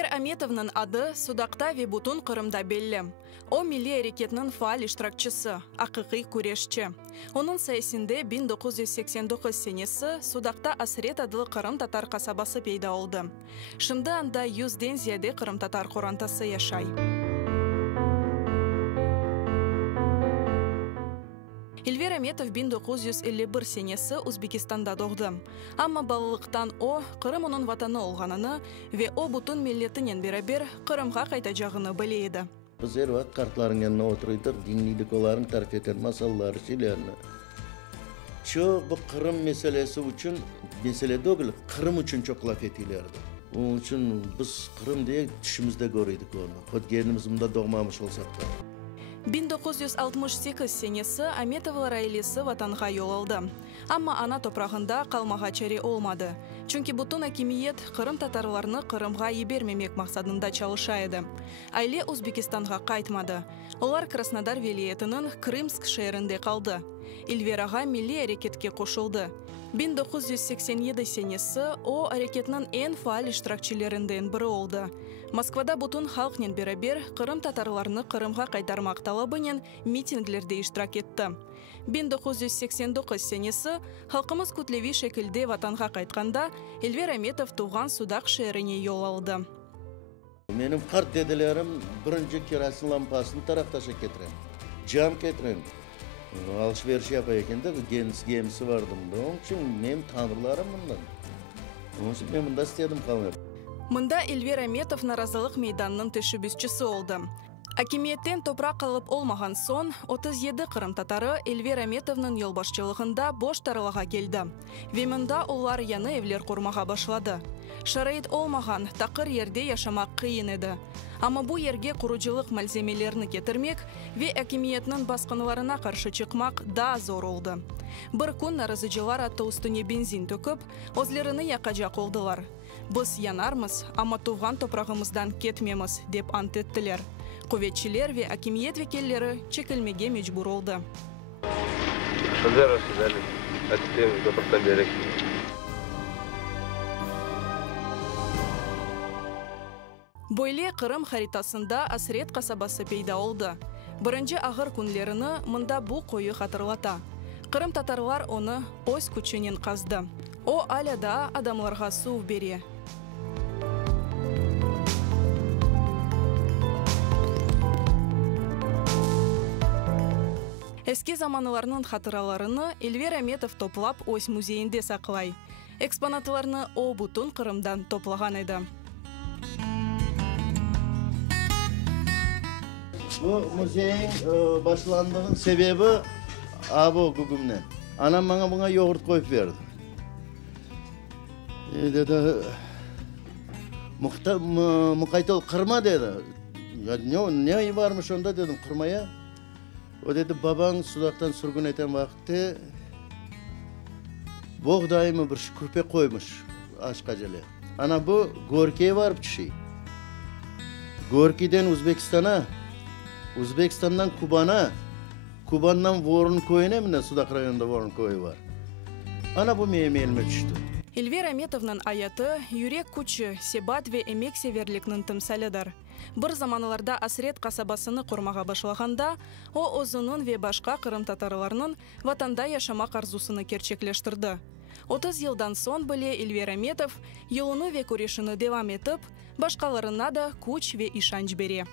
Эльвир Аметовның ады Судақта ве Бутун Қырымда беллі. О милли әрекетінің фаал иштиракчысы, ақиқи күрешчі. Оның саясінде 1989 сенесі Судақта Асрет адылы Қырым татар қасабасы пейда олды. Шынды анда 100-ден зияде Қырым татар қорантасы яшай. Эльвир Аметов 1951 сенесі Өзбекистанда доғды. Амма балылықтан о, Қырым оның ватаны олғаныны ве о бұтын миллетінен берабер Қырымға қайта жағыны білейді. Біз әр вақт қартларын янына отырыйдық, динлидік оларын тарif етер масалалары шелеріні. Чо бұл Қырым меселесі үшін, меселе дөгілі, Қырым үшін чоқ лaf етілерді. Onun үшін біз Қырым дей түшімізде көрейдік оны. Қод геніміз мұнда доғмамыш олсақ та. 1968 сенесі Аметовлар айлесі ватанға yol алды. Амма ана топрағында қалмаға чәре олмады. Чүнки бұтын әкимиет Қырым татарларны Қырымға ебермемек мақсадында чалышайды. Айле Өзбекистанға қайтмады. Олар Краснодар велиетінің Крымск шәрінде қалды. Эльвираға милли әрекетке қошылды. 1987 сенесі о әрекетінің ең фаал иштиракчилерінден бірі олды. Москвада бұтын халқнен берабер Қырым татарларны Қырымға қайтармақ талабынен митинглерде иштирак етті. 1989 сенесі халқымыз күтлеви шекілде ватанға қайтқанда Эльвир Аметов туған Судақ шәріне yol алды. Менің қарт деделерім бірінші керосин лампасын тарақташа кетірем. Жам кетірем. Alışveriş yapayken de gemisi vardı. Onun için benim tanrılarım bundan. Onun için ben bunda istedim kalmaya. Мында Эльвир Аметов наразылық мейданның тәшібісшісі олды. Акимиеттен топрақ қалып олмаған сон, 37 Қырым татары Эльвир Аметовның елбашчылығында бош тарылаға келді. Вемында олар яны евлер құрмаға башлады. Шарайт олмаған тақыр ерде яшамақ қиын еді. Ама бұл ерге құручылық мәлземелеріні кетірмек, ве акимиетнің басқыныларына қаршы чықмақ да зор олды. Бір күн наразычылар атты үстіне бензин төкіп, өзлеріні яқажа қолдылар. Біз янармыз, ама туған топрағымыздан кетмеміз, деп ант еттілер. Құветшілер ве акимиет векеллері чекілмеге мечбур олды. Бойле Қырым харитасында Асрет қасабасы пейда олды. Бірінші ағыр күнлеріні мұнда бұл қойы қатырлата. Қырым татарлар оны өз күчінен қазды. О аляда адамларға су бере. Еске заманыларының қатыраларыны Эльвир Аметов топлап өз музейінде сақылай. Экспонатыларыны о бұтын Қырымдан топлаған еді. Bu müzeyin başlandığın sebebi abo gügümden. Anam bana buna yoğurt koyup verdi. Dedi, Muqaytol kırma dedi. Ya ne varmış onda dedim kırmaya. O dedi baban Sudaktan sürgün eten vakti buğdayımı bir küpe koymuş aşkacele. Ana bu Gorki'ye varıp şey. Gorki'den Uzbekistan'dan Kuban'a, Kuban'dan Vorun koyuna mı ne Sudak rayonunda Vorun koyu var. Ana bu elime düştü. Эльвир Аметовның аятı Юрек күчі, себат ве эмек северлікнің тымсалыдар. Бір заманыларда Асрет қасабасыны құрмаға башлағанда, о озының ве башқа Қырым татарларының ватанда яшамақ арзусыны керчеклештірді. 30 елдан сон біле Эльвир Аметов елуны ве көрешіні девам етіп, башқаларына да күч ве ишанч бере.